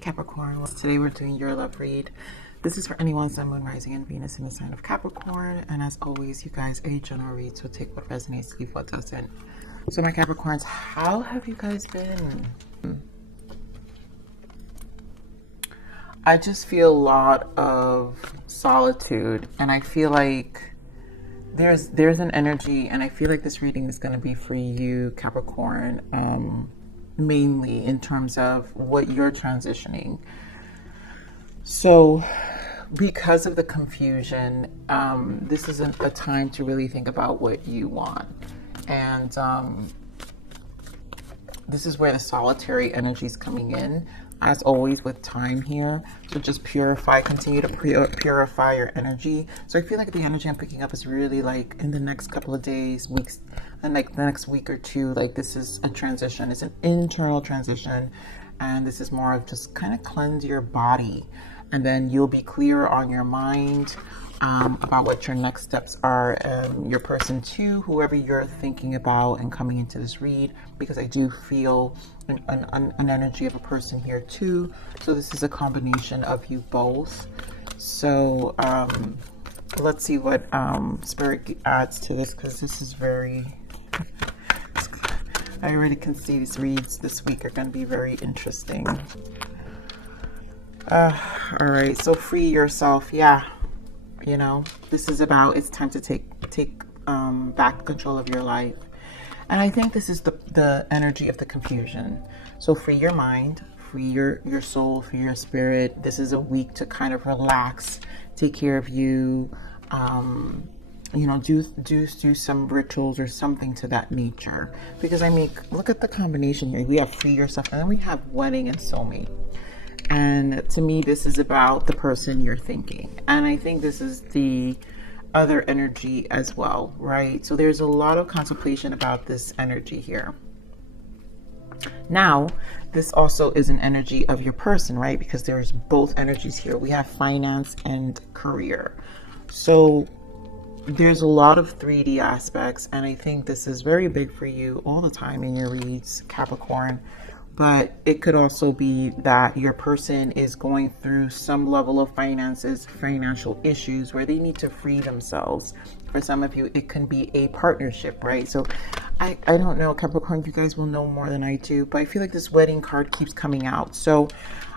Capricorn. Today we're doing your love read. This is for anyone, Sun, Moon, Rising, and Venus in the sign of Capricorn. And as always, you guys, a general read, so take what resonates, leave what doesn't. So my Capricorns, how have you guys been? I just feel a lot of solitude, and I feel like there's an energy, and I feel like this reading is going to be for you, Capricorn, mainly in terms of what you're transitioning. So because of the confusion, this isn't a time to really think about what you want. And this is where the solitary energy is coming in, as always with time here. So just purify, continue to purify your energy. So I feel like the energy I'm picking up is really like in the next couple of days, weeks, and like the next week or two, like this is a transition. It's an internal transition. And this is more of just kind of cleanse your body. And then you'll be clear on your mind about what your next steps are. Your person too, whoever you're thinking about and coming into this read, because I do feel an energy of a person here too. So this is a combination of you both. So let's see what Spirit adds to this, because this is very... I already can see these reads this week are going to be very interesting. All right, so free yourself. Yeah, you know, this is about, it's time to take back control of your life. And I think this is the energy of the confusion. So free your mind, free your soul, free your spirit. This is a week to kind of relax, take care of you, you know, do some rituals or something to that nature. Because I mean, look at the combination here. We have free yourself, and then we have wedding and soulmate. And to me, this is about the person you're thinking. And I think this is the other energy as well, right? So there's a lot of contemplation about this energy here. Now, this also is an energy of your person, right? Because there's both energies here. We have finance and career. So there's a lot of 3D aspects, and I think this is very big for you all the time in your reads, Capricorn. But it could also be that your person is going through some level of financial issues where they need to free themselves. For some of you, it can be a partnership, right? So I don't know, Capricorn, you guys will know more than I do, but I feel like this wedding card keeps coming out. So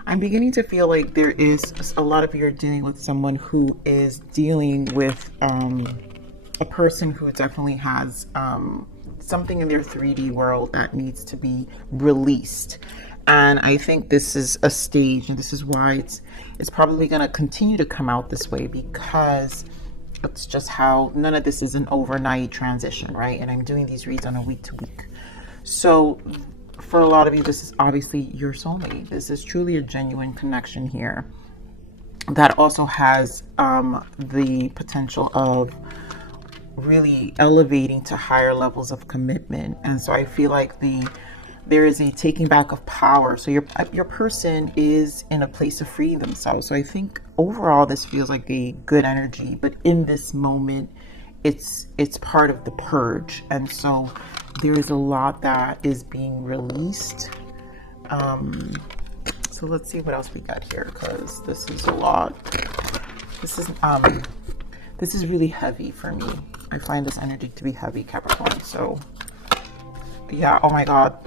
I'm beginning to feel like there is a lot of you are dealing with someone who is dealing with a person who definitely has something in their 3D world that needs to be released. And I think this is a stage, and this is why it's probably going to continue to come out this way, because it's just how none of this is an overnight transition, right? And I'm doing these reads on a week to week. So for a lot of you, this is obviously your soulmate. This is truly a genuine connection here that also has the potential of really elevating to higher levels of commitment. And so I feel like there is a taking back of power. So your person is in a place of freeing themselves. So I think overall this feels like a good energy, but in this moment it's part of the purge. And so there is a lot that is being released. So let's see what else we got here, because this is a lot. This is really heavy for me. I find this energy to be heavy, Capricorn. So yeah, oh my God,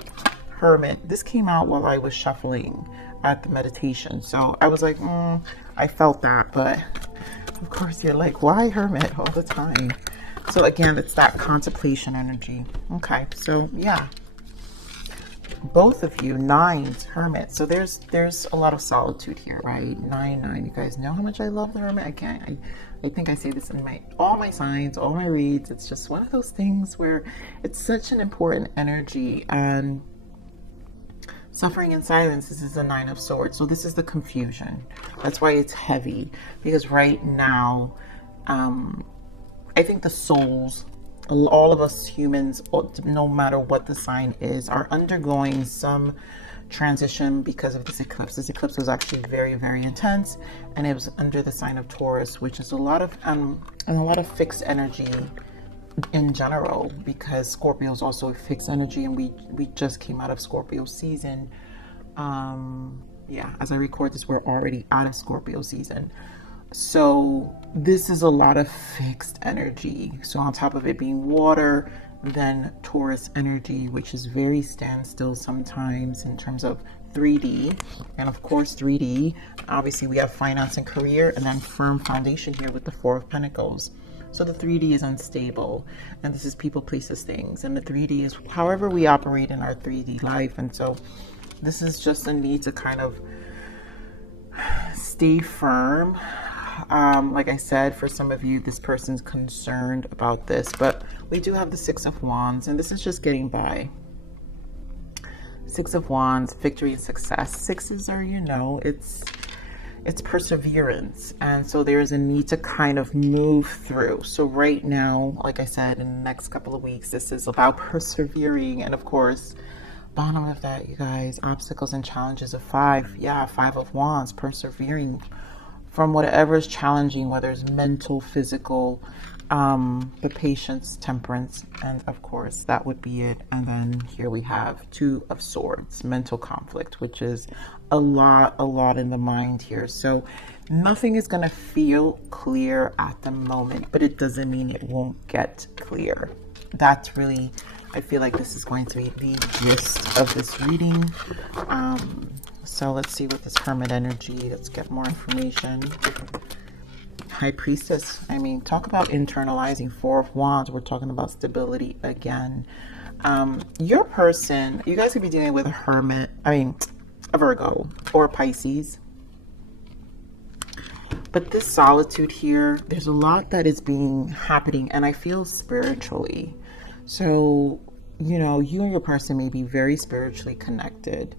Hermit. This came out while I was shuffling at the meditation. So I was like, I felt that, but of course you're like, why Hermit all the time? So again, it's that contemplation energy. Okay, so yeah, both of you, nines, Hermit. So there's a lot of solitude here, right? 9. You guys know how much I love the Hermit. I think I say this in all my signs, all my reads. It's just one of those things where it's such an important energy. And suffering in silence, this is the 9 of Swords. So this is the confusion. That's why it's heavy, because right now, I think the souls, all of us humans, no matter what the sign is, are undergoing some transition because of this eclipse. This eclipse was actually very, very intense, and it was under the sign of Taurus, which is a lot of fixed energy in general, because Scorpio is also a fixed energy, and we just came out of Scorpio season. Yeah, as I record this, we're already out of Scorpio season. So this is a lot of fixed energy. So on top of it being water, then Taurus energy, which is very standstill sometimes in terms of 3D. And of course, 3D, obviously we have finance and career, and then firm foundation here with the Four of Pentacles. So the 3D is unstable, and this is people, places, things. And the 3D is however we operate in our 3D life. And so this is just a need to kind of stay firm. Like I said, for some of you, this person's concerned about this, but we do have the Six of Wands, and this is just getting by. Six of Wands, victory and success. Sixes are, you know, it's perseverance, and so there's a need to kind of move through. So right now, like I said, in the next couple of weeks, this is about persevering, and of course, bottom of that, you guys, obstacles and challenges of 5. Yeah, 5 of Wands, persevering from whatever is challenging, whether it's mental, physical, the patience, temperance, and of course that would be it. And then here we have 2 of Swords, mental conflict, which is a lot in the mind here. So nothing is going to feel clear at the moment, but it doesn't mean it won't get clear. That's really, I feel like this is going to be the gist of this reading. So let's see what this Hermit energy, let's get more information. High Priestess, I mean, talk about internalizing. 4 of Wands, we're talking about stability again. Your person, you guys could be dealing with a Hermit, a Virgo or a Pisces. But this solitude here, there's a lot that is happening, and I feel spiritually. So, you know, you and your person may be very spiritually connected,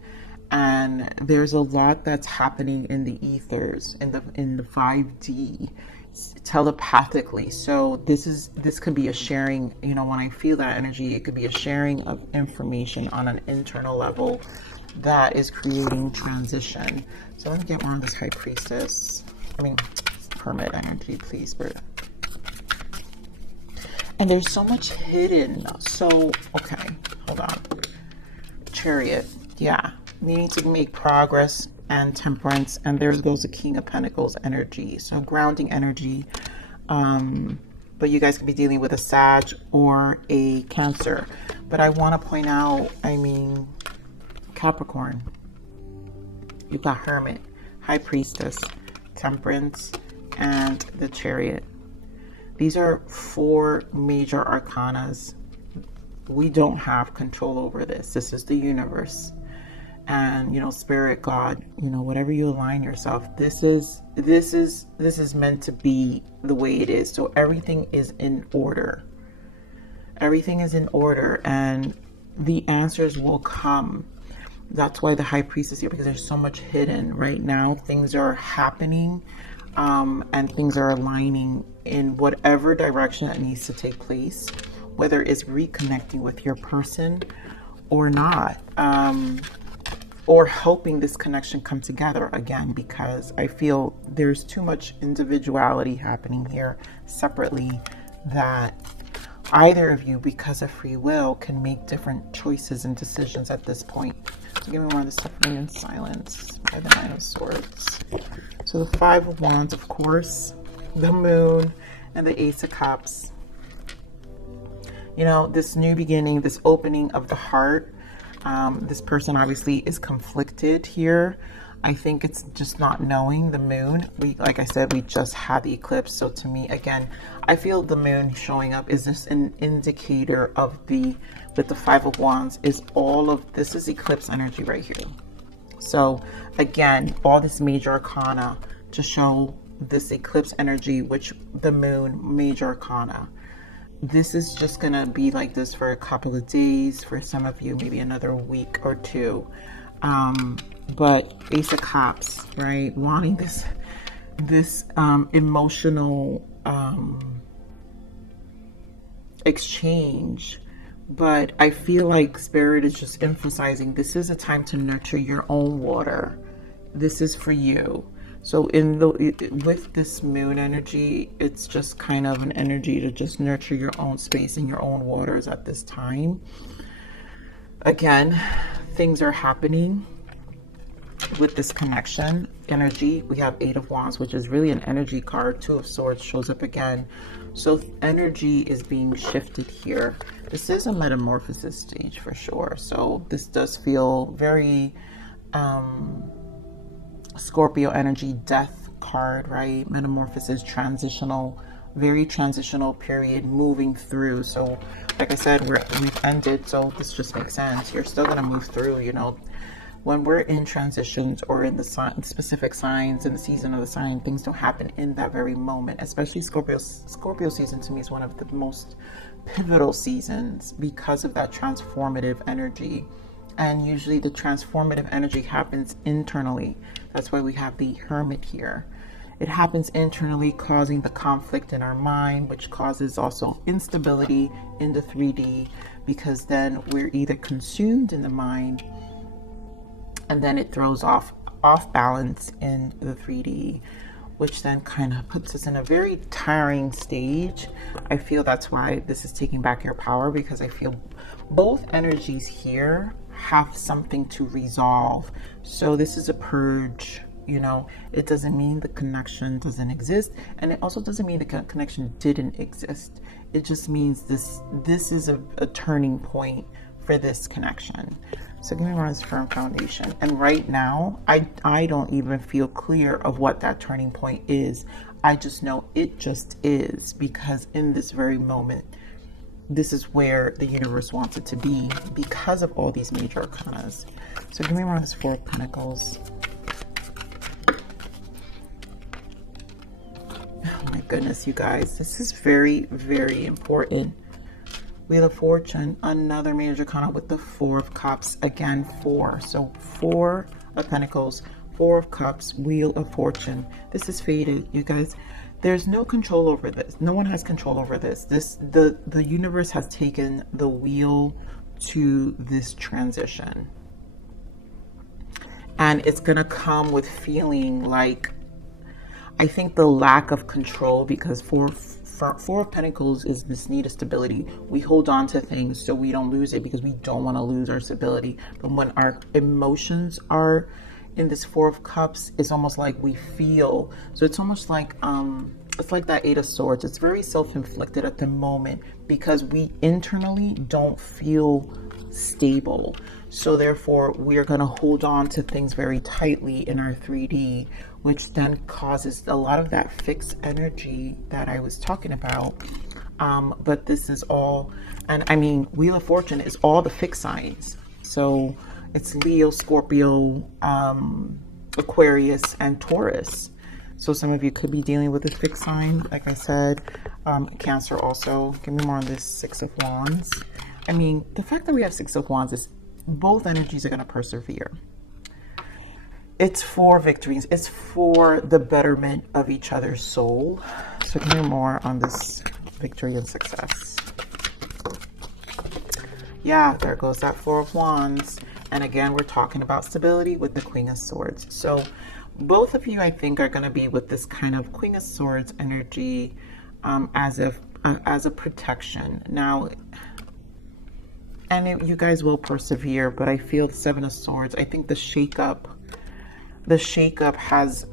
and there's a lot that's happening in the ethers, in the 5D, telepathically. So this could be a sharing, you know, when I feel that energy, it could be a sharing of information on an internal level that is creating transition. So let me get more on this High Priestess. Hermit energy, please, Spirit. And there's so much hidden. So, okay, hold on. Chariot, yeah. Needing to make progress and temperance. And there goes the King of Pentacles energy. So grounding energy. But you guys could be dealing with a Sag or a Cancer. But I want to point out, Capricorn. You've got Hermit, High Priestess, Temperance, and the Chariot. These are 4 major arcanas. We don't have control over this. This is the universe. And, you know, Spirit, God, you know, whatever you align yourself, this is meant to be the way it is. So everything is in order. Everything is in order, and the answers will come. That's why the High Priestess here, because there's so much hidden right now. Things are happening, and things are aligning in whatever direction that needs to take place, whether it's reconnecting with your person or not, or helping this connection come together again, because I feel there's too much individuality happening here separately, that either of you, because of free will, can make different choices and decisions at this point. So give me more of the suffering and silence by the Nine of Swords. So the 5 of Wands, of course, the Moon, and the Ace of Cups. You know, this new beginning, this opening of the heart. This person obviously is conflicted here. I think it's just not knowing the Moon. Like I said, we just had the eclipse. So to me, again, I feel the Moon showing up is just an indicator of with the 5 of Wands, is all of this is eclipse energy right here. So again, all this major arcana to show this eclipse energy, which the Moon, major arcana. This is just gonna be like this for a couple of days, for some of you maybe another week or 2. But Ace of Cups, right, wanting this emotional exchange. But I feel like Spirit is just emphasizing this is a time to nurture your own water. This is for you. So with this Moon energy, it's just kind of an energy to just nurture your own space and your own waters at this time. Again, things are happening. with this connection energy, we have 8 of Wands, which is really an energy card. 2 of Swords shows up again. So energy is being shifted here. This is a metamorphosis stage for sure. So this does feel very Scorpio energy, death card, right? Metamorphosis, transitional, very transitional period, moving through. So like I said, we've ended, so this just makes sense. You're still going to move through, you know. When we're in transitions or in the specific signs in the season of the sign, things don't happen in that very moment. Especially Scorpio season to me is one of the most pivotal seasons because of that transformative energy. And usually the transformative energy happens internally. That's why we have the Hermit here. It happens internally, causing the conflict in our mind, which causes also instability in the 3D, because then we're either consumed in the mind, and then it throws off balance in the 3D, which then kind of puts us in a very tiring stage. I feel that's why this is taking back your power, because I feel both energies here have something to resolve. So this is a purge, you know. It doesn't mean the connection doesn't exist, and it also doesn't mean the connection didn't exist. It just means this is a turning point for this connection. So give me one of this firm foundation. And right now, I don't even feel clear of what that turning point is. I just know it just is, because in this very moment, this is where the universe wants it to be because of all these major arcanas. So give me one of this 4 of Pentacles. Oh my goodness, you guys, this is very, very important. Wheel of Fortune, another major arcana with the 4 of Cups. Again, 4. So 4 of Pentacles, 4 of Cups, Wheel of Fortune. This is fated, you guys. There's no control over this. No one has control over this. The universe has taken the wheel to this transition. And it's going to come with feeling like, I think, the lack of control, because 4 of Pentacles is this need of stability. We hold on to things so we don't lose it, because we don't want to lose our stability. But when our emotions are in this 4 of Cups, it's almost like we feel, so it's almost like it's like that 8 of Swords. It's very self-inflicted at the moment, because we internally don't feel stable. So therefore we're going to hold on to things very tightly in our 3D, which then causes a lot of that fixed energy that I was talking about. But this is all, and I mean, Wheel of Fortune is all the fixed signs. So it's Leo, Scorpio, Aquarius, and Taurus. So some of you could be dealing with a fixed sign, like I said. Cancer also. Give me more on this 6 of Wands. I mean, the fact that we have 6 of Wands is both energies are going to persevere. It's for victories. It's for the betterment of each other's soul. So give me more on this victory and success. Yeah, there goes that 4 of Wands. And again, we're talking about stability with the Queen of Swords. So both of you, I think, are going to be with this kind of Queen of Swords energy as a protection. Now, and you guys will persevere, but I feel the 7 of Swords. I think the shakeup has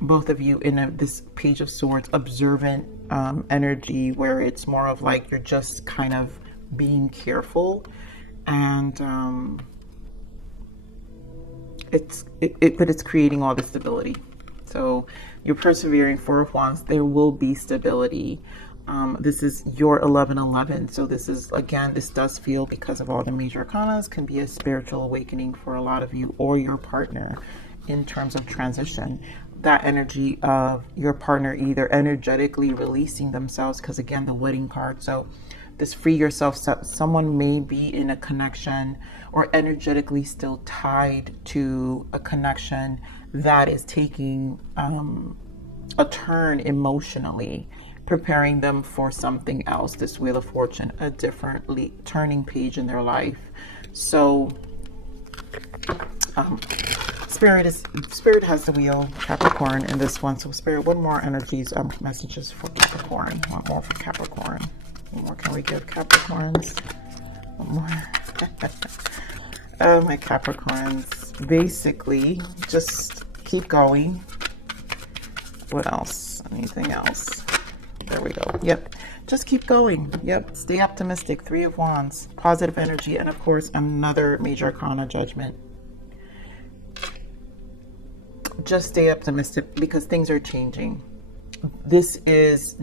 both of you in this Page of Swords observant energy, where it's more of like you're just kind of being careful, and but it's creating all the stability. So you're persevering. 4 of Wands, there will be stability. This is your 11-11. So this is, again, this does feel, because of all the major arcanas, can be a spiritual awakening for a lot of you or your partner in terms of transition. That energy of your partner either energetically releasing themselves, because again, the wedding card. So this free yourself, someone may be in a connection or energetically still tied to a connection that is taking a turn emotionally, preparing them for something else. This Wheel of Fortune, a differently turning page in their life. So Spirit has the wheel, Capricorn, in this one. So Spirit, what more energies, messages for Capricorn? What more for Capricorn? What more can we give Capricorns? What more? Oh, my Capricorns. basically just keep going. What else? Anything else? There we go. Yep. Just keep going. Yep. Stay optimistic. 3 of Wands, positive energy, and of course, another major arcana, Judgment. Just stay optimistic because things are changing. This is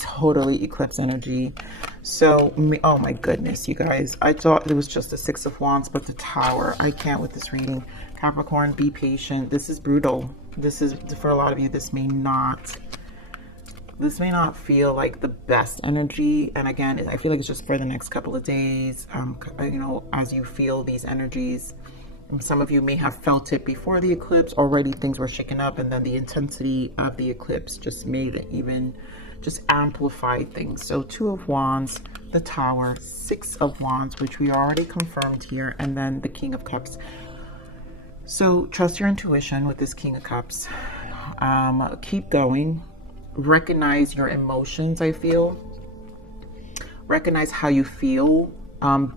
totally eclipse energy. So, oh my goodness, you guys. I thought it was just the 6 of Wands, but the Tower. I can't with this reading. Capricorn, be patient. This is brutal. This is, for a lot of you, this may not feel like the best energy. And again, I feel like it's just for the next couple of days, you know, as you feel these energies. Some of you may have felt it before the eclipse. Already things were shaken up, and then the intensity of the eclipse just made it even, just amplified things. So 2 of Wands, the Tower, 6 of Wands, which we already confirmed here, and then the King of Cups. So trust your intuition with this King of Cups. Keep going. Recognize your emotions, I feel. Recognize how you feel.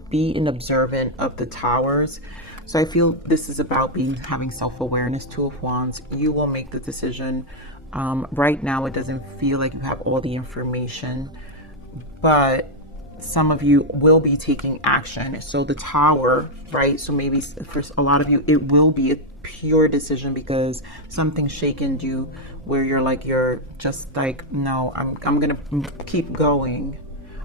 Be an observant of the Towers. So I feel this is about having self-awareness. 2 of Wands. You will make the decision. Right now, it doesn't feel like you have all the information, but some of you will be taking action. So the Tower, right? So maybe for a lot of you, it will be a pure decision because something's shaken you where you're just like, no, I'm gonna keep going.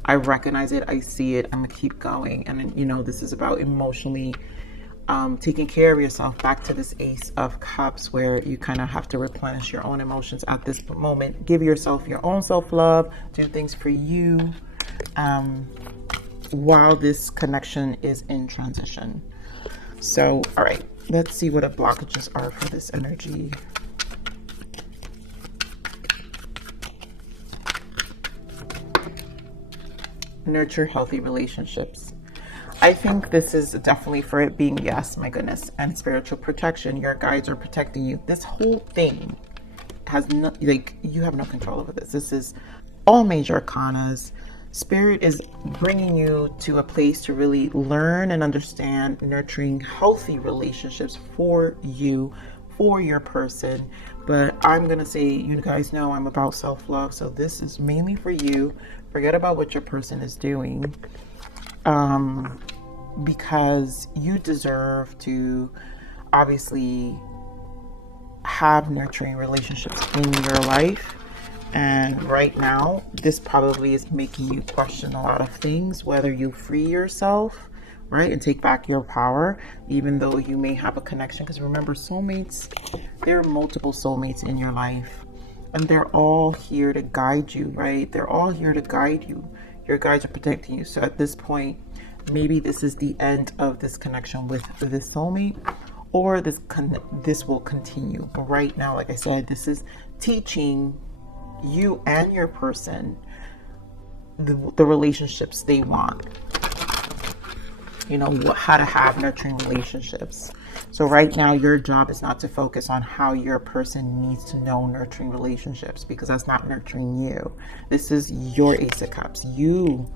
I recognize it, I see it, I'm gonna keep going. And you know, this is about emotionally taking care of yourself. Back to this Ace of Cups, where you kind of have to replenish your own emotions at this moment. Give yourself your own self-love, do things for you, while this connection is in transition. So, all right, let's see what the blockages are for this energy. Nurture healthy relationships. I think this is definitely for it being, yes, my goodness, and spiritual protection. Your guides are protecting you. This whole thing has no, like, you have no control over this. This is all major arcanas. Spirit is bringing you to a place to really learn and understand nurturing healthy relationships for you, for your person. But I'm going to say, you guys know I'm about self-love. So this is mainly for you. Forget about what your person is doing. Because you deserve to obviously have nurturing relationships in your life. And right now, this probably is making you question a lot of things, whether you free yourself, right, and take back your power, even though you may have a connection. Because remember, soulmates, there are multiple soulmates in your life, and they're all here to guide you, right? They're all here to guide you. Your guides are protecting you. So at this point, maybe this is the end of this connection with this soulmate, or this will continue. But right now, like I said, this is teaching you and your person the relationships they want. You know, how to have nurturing relationships. So right now, your job is not to focus on how your person needs to know nurturing relationships, because that's not nurturing you. This is your Ace of Cups. You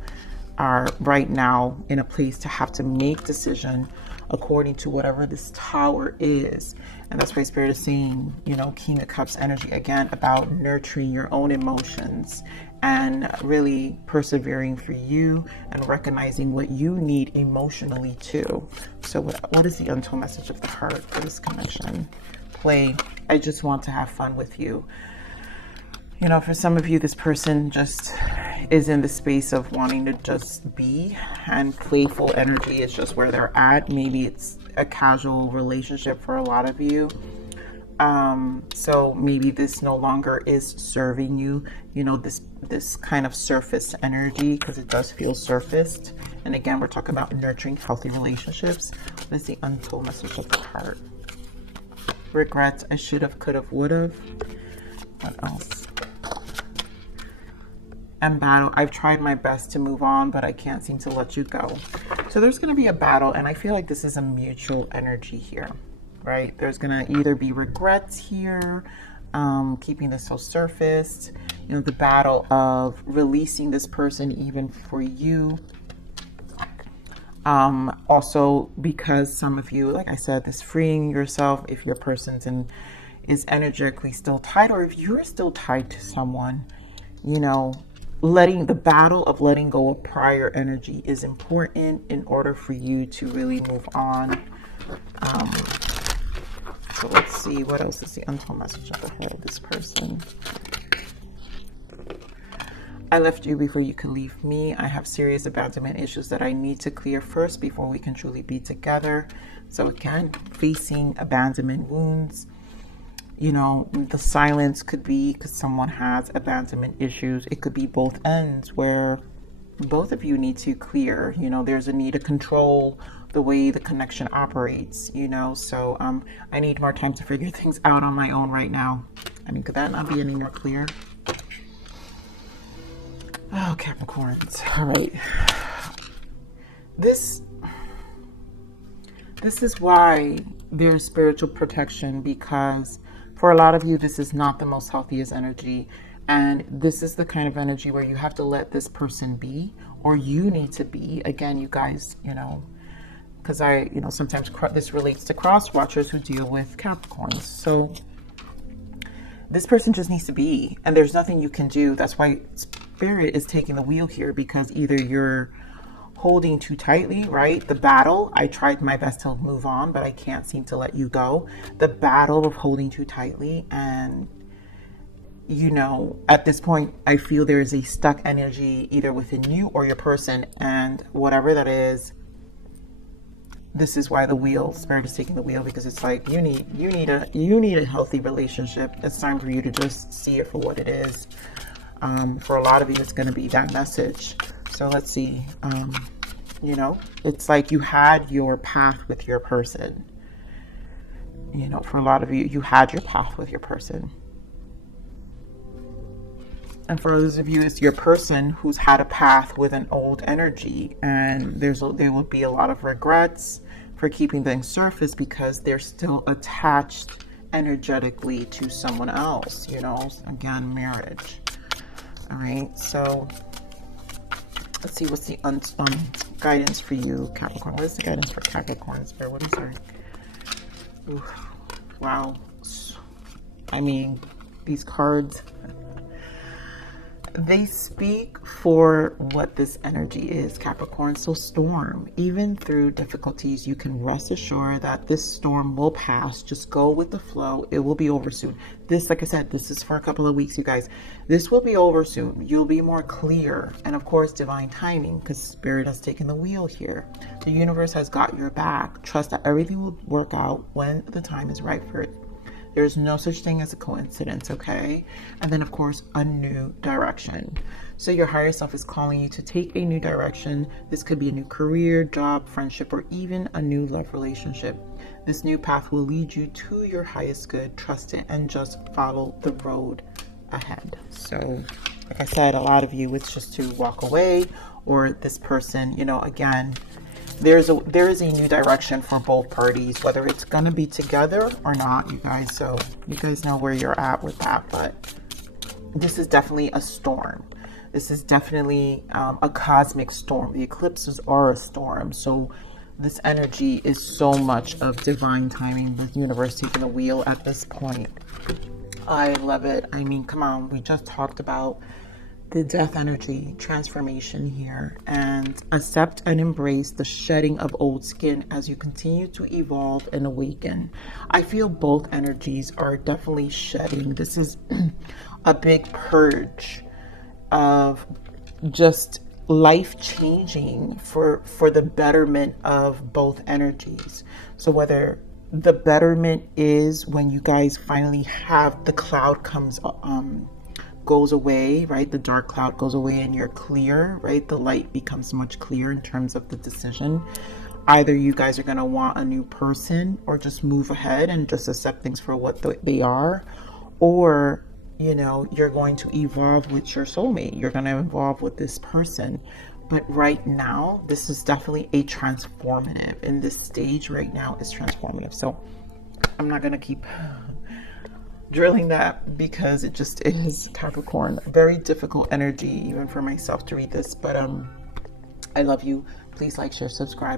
are right now in a place to have to make decision according to whatever this Tower is. And that's why Spirit is saying, you know, King of Cups energy, again, about nurturing your own emotions and really persevering for you and recognizing what you need emotionally too. So what is the untold message of the heart for this connection? Play. I just want to have fun with you. You know, for some of you, this person just is in the space of wanting to just be, and playful energy is just where they're at. Maybe it's a casual relationship for a lot of you. So maybe this no longer is serving you, you know, this kind of surface energy, because it does feel surfaced. And again, we're talking about nurturing healthy relationships. What is the untold message of the heart? Regrets. I should have, could have, would have. What else? And battle. I've tried my best to move on, but I can't seem to let you go. So there's going to be a battle, and I feel like this is a mutual energy here, right? There's going to either be regrets here, keeping this so surfaced, you know, the battle of releasing this person even for you. Also, because some of you, like I said, this freeing yourself if your person's is energetically still tied, or if you're still tied to someone, you know, letting the battle of letting go of prior energy is important in order for you to really move on. So let's see, what else is the untold message up ahead of this person? I left you before you could leave me. I have serious abandonment issues that I need to clear first before we can truly be together. So again, facing abandonment wounds. You know, the silence could be because someone has abandonment issues. It could be both ends where both of you need to clear. You know, there's a need to control the way the connection operates, you know. So I need more time to figure things out on my own right now. I mean, could that not be any more clear? Oh, Capricorns. All right. This is why there's spiritual protection, because for a lot of you, this is not the most healthiest energy. And this is the kind of energy where you have to let this person be, or you need to be. Again, you guys, you know, because sometimes this relates to cross watchers who deal with Capricorns. So this person just needs to be, and there's nothing you can do. That's why Spirit is taking the wheel here, because either you're holding too tightly, right? The battle, I tried my best to move on, but I can't seem to let you go. The battle of holding too tightly, and you know, at this point, I feel there is a stuck energy either within you or your person, and whatever that is, this is why the wheel, Spirit is taking the wheel, because it's like you need a healthy relationship. It's time for you to just see it for what it is. For a lot of you, it's going to be that message. So let's see. You know, it's like you had your path with your person. You know, for a lot of you, you had your path with your person. And for those of you, it's your person who's had a path with an old energy, and there will be a lot of regrets for keeping things surface because they're still attached energetically to someone else. You know, again, marriage. All right, so let's see, what's the guidance for you, Capricorn? What is the guidance for Capricorn, Spirit? What is there? Ooh, wow. I mean, these cards, they speak for what this energy is, Capricorn. So storm, even through difficulties, you can rest assured that this storm will pass. Just go with the flow. It will be over soon. This, like I said, this is for a couple of weeks, you guys. This will be over soon. You'll be more clear. And of course, divine timing, because Spirit has taken the wheel here. The universe has got your back. Trust that everything will work out when the time is right for it. There's no such thing as a coincidence, okay? And then, of course, a new direction. So your higher self is calling you to take a new direction. This could be a new career, job, friendship, or even a new love relationship. This new path will lead you to your highest good. Trust it and just follow the road ahead. So, like I said, a lot of you, it's just to walk away, or this person, you know, again, there is a new direction for both parties, whether it's going to be together or not, you guys. So you guys know where you're at with that, but this is definitely a storm. This is definitely a cosmic storm. The eclipses are a storm. So this energy is so much of divine timing, the universe taking the wheel at this point. I love it. I mean, come on, we just talked about the death energy transformation here, and accept and embrace the shedding of old skin as you continue to evolve and awaken. I feel both energies are definitely shedding. This is a big purge of just life changing for the betterment of both energies. So whether the betterment is when you guys finally have the cloud goes away, right? The dark cloud goes away and you're clear, right? The light becomes much clearer in terms of the decision. Either you guys are going to want a new person or just move ahead and just accept things for what they are, or, you know, you're going to evolve with your soulmate. You're going to evolve with this person. But right now, this is definitely a transformative. In this stage right now is transformative. So I'm not going to keep drilling that because it just is, Capricorn. Very difficult energy even for myself to read this, but I love you. Please like, share, subscribe.